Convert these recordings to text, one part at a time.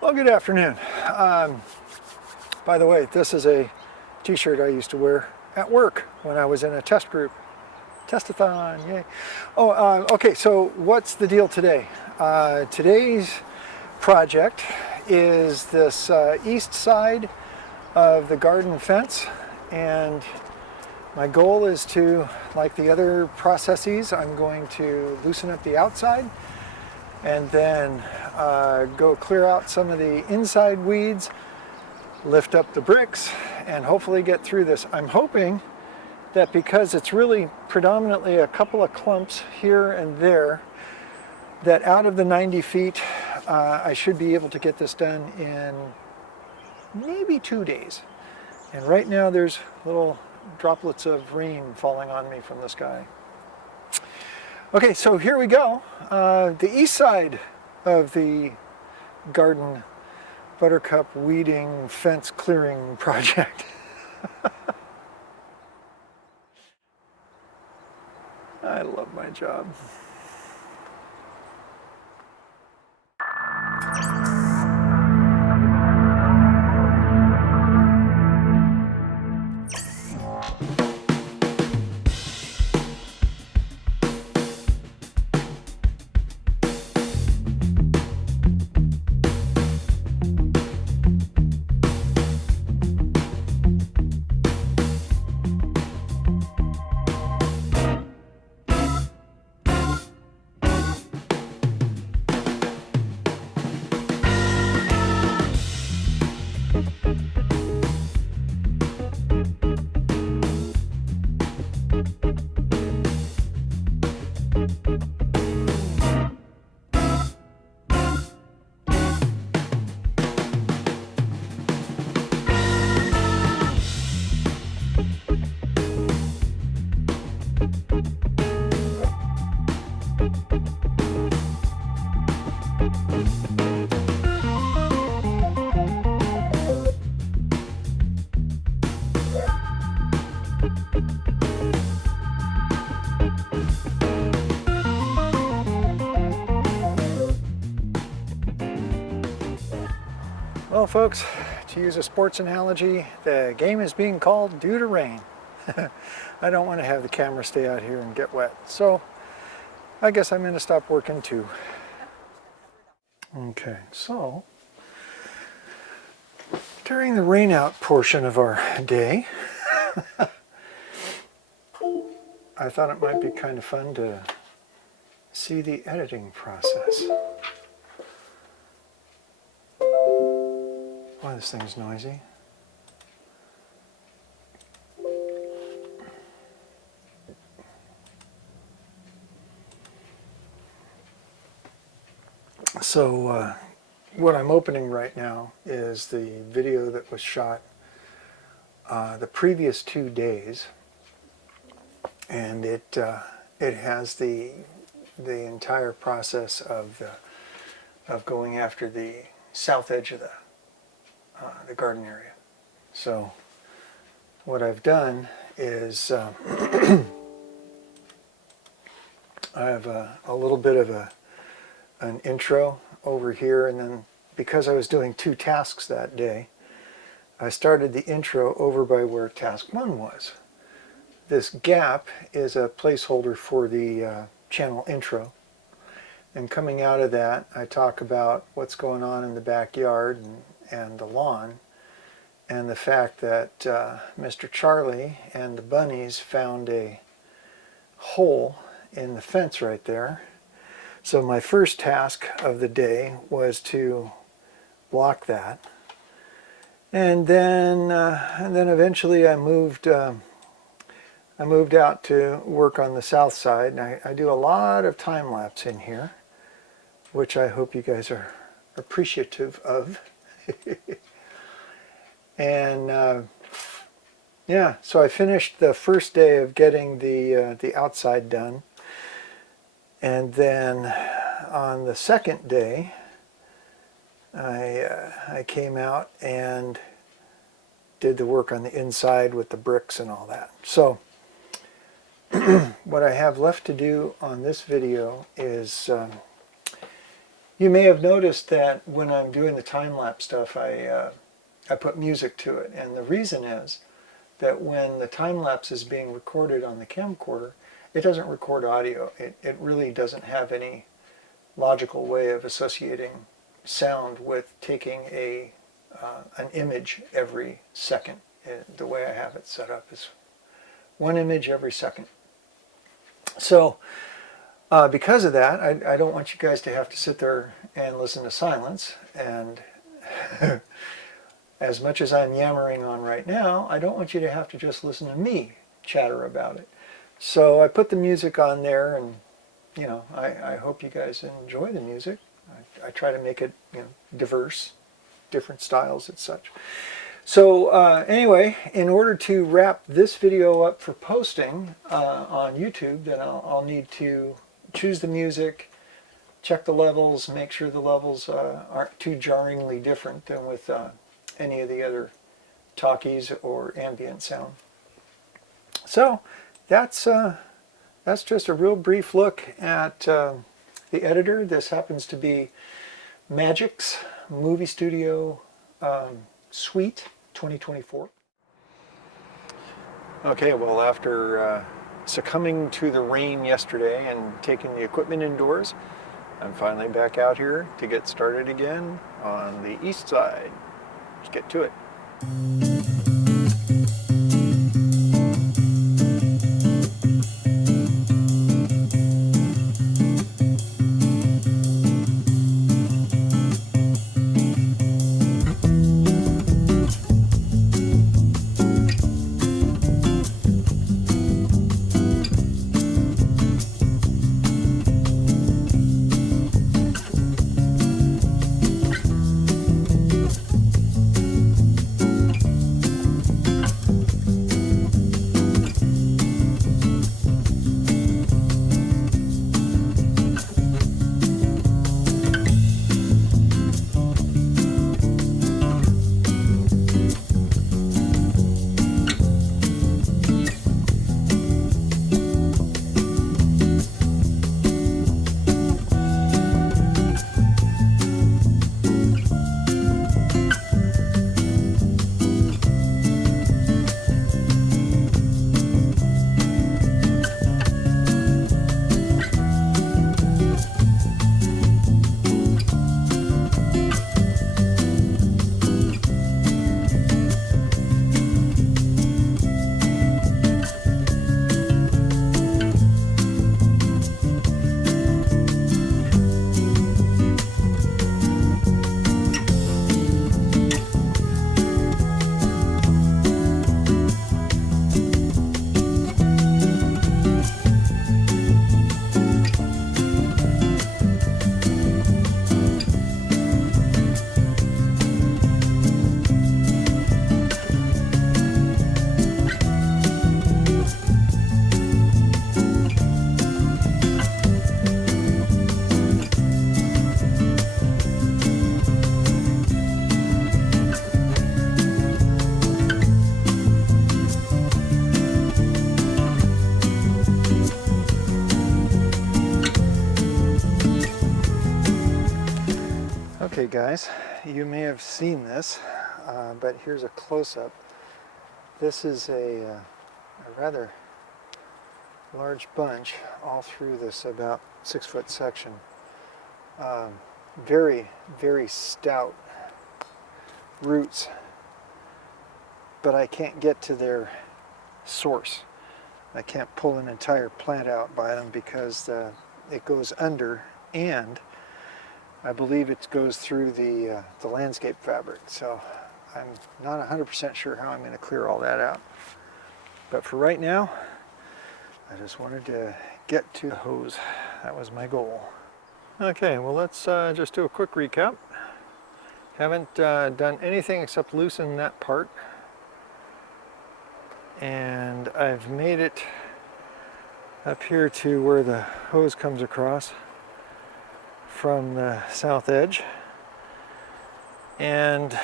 Well, good afternoon. By the way, this is a t-shirt I used to wear at work when I was in a test group. Testathon, yay. Okay, so what's the deal today? Today's project is this east side of the garden fence, and my goal is to, like the other processes, I'm going to loosen up the outside and then go clear out some of the inside weeds, lift up the bricks, and hopefully get through this. I'm hoping that because it's really predominantly a couple of clumps here and there, that out of the 90 feet, I should be able to get this done in maybe 2 days. And right now there's little droplets of rain falling on me from the sky. Okay, so here we go. The east side of the garden buttercup weeding fence clearing project. I love my job. Well, folks, to use a sports analogy, the game is being called due to rain. I don't want to have the camera stay out here and get wet, so I guess I'm going to stop working too. Okay, so during the rain out portion of our day, I thought it might be kind of fun to see the editing process. Boy, this thing's noisy. So what I'm opening right now is the video that was shot the previous 2 days, and it has the entire process of going after the south edge of the garden area. So what I've done is I have a little bit of an intro over here, and then because I was doing 2 tasks that day, I started the intro over by where task 1 was. This gap is a placeholder for the channel intro, and coming out of that I talk about what's going on in the backyard and the lawn, and the fact that Mr. Charlie and the bunnies found a hole in the fence right there. So my first task of the day was to block that, and then eventually I moved out to work on the south side, and I do a lot of time lapse in here, which I hope you guys are appreciative of. And yeah, so I finished the first day of getting the outside done, and then on the second day I came out and did the work on the inside with the bricks and all that. So what I have left to do on this video is You may have noticed that when I'm doing the time-lapse stuff, I put music to it. And the reason is that when the time-lapse is being recorded on the camcorder, it doesn't record audio. It really doesn't have any logical way of associating sound with taking an image every second. The way I have it set up is one image every second. So because of that, I don't want you guys to have to sit there and listen to silence. And as much as I'm yammering on right now, I don't want you to have to just listen to me chatter about it. So I put the music on there, and you know, I hope you guys enjoy the music. I try to make it, you know, diverse, different styles and such. So anyway, in order to wrap this video up for posting on YouTube, then I'll need to choose the music, check the levels, make sure the levels aren't too jarringly different than with any of the other talkies or ambient sound. So that's just a real brief look at the editor. This happens to be Magic's Movie Studio Suite 2024. Okay, well, after succumbing to the rain yesterday and taking the equipment indoors, I'm finally back out here to get started again on the east side. Let's get to it. Okay guys, you may have seen this, but here's a close-up. This is a rather large bunch all through this about 6-foot section. Very, very stout roots, but I can't get to their source. I can't pull an entire plant out by them because it goes under, and I believe it goes through the landscape fabric, so I'm not 100% sure how I'm going to clear all that out. But for right now, I just wanted to get to the hose. That was my goal. Okay, well, let's just do a quick recap. Haven't done anything except loosen that part, and I've made it up here to where the hose comes across from the south edge, and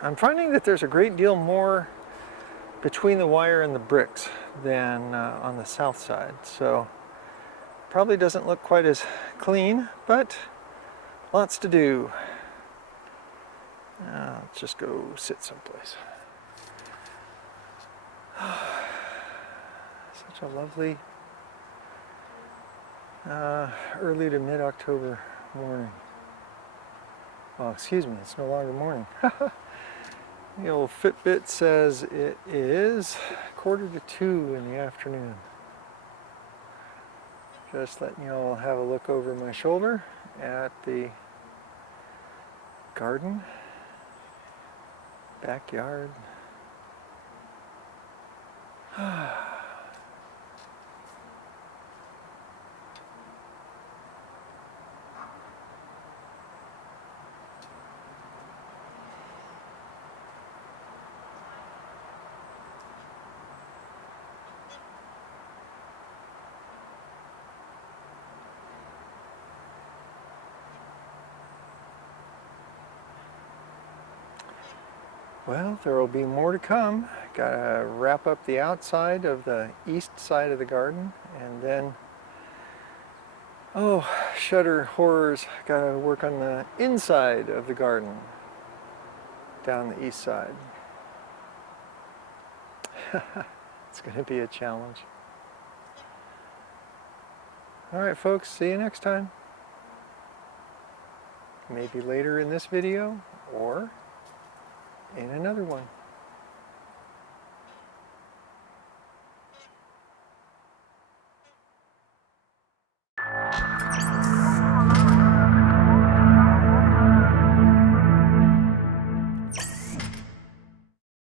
I'm finding that there's a great deal more between the wire and the bricks than on the south side, so probably doesn't look quite as clean, but Lots to do. Let's just go sit someplace. Such a lovely early to mid-October morning. Well, excuse me, it's no longer morning. The old Fitbit says it is 1:45 in the afternoon. Just letting you all have a look over my shoulder at the garden, backyard. Well, there will be more to come. Gotta wrap up the outside of the east side of the garden, and then, oh, shutter horrors, gotta work on the inside of the garden, down the east side. It's gonna be a challenge. All right, folks, see you next time. Maybe later in this video, or in another one.